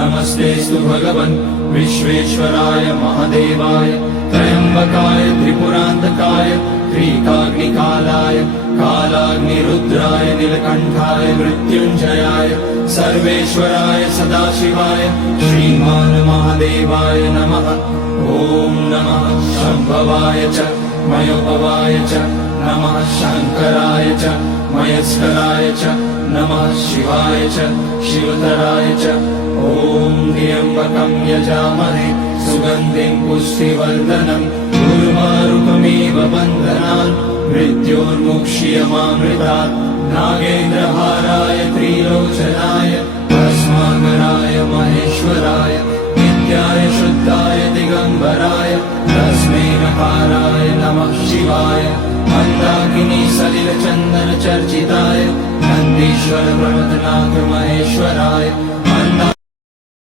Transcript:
नमस्तेस्तु भगवन् विश्वेश्वराय महादेवाय त्र्यम्बकाय त्रिपुरान्तकाय त्रिकाग्निकालाय कालाग्निरुद्राय नीलकण्ठाय मृत्युञ्जयाय सर्वेश्वराय सदाशिवाय श्रीमान् महादेवाय नमः। ॐ नमः शम्भवाय च मयोभवाय च नमः शङ्कराय च मयस्कराय च नमः शिवाय च शिवतराय च। ॐ त्र्यम्बकं यजामहे सुगन्धिं पुष्टिवर्धनम् उर्वारुकमिव बन्धनान् मृत्योर्मुक्ष्यमामृतात्। नागेन्द्रहाराय त्रिलोचनाय भस्माकराय महेश्वराय नित्याय शुद्धाय दिगम्बराय तस्मै नकाराय नमः शिवाय। मन्दाकिनी सलिलचन्दन चर्चिताय नन्दीश्वर प्रमथनाथ महेश्वराय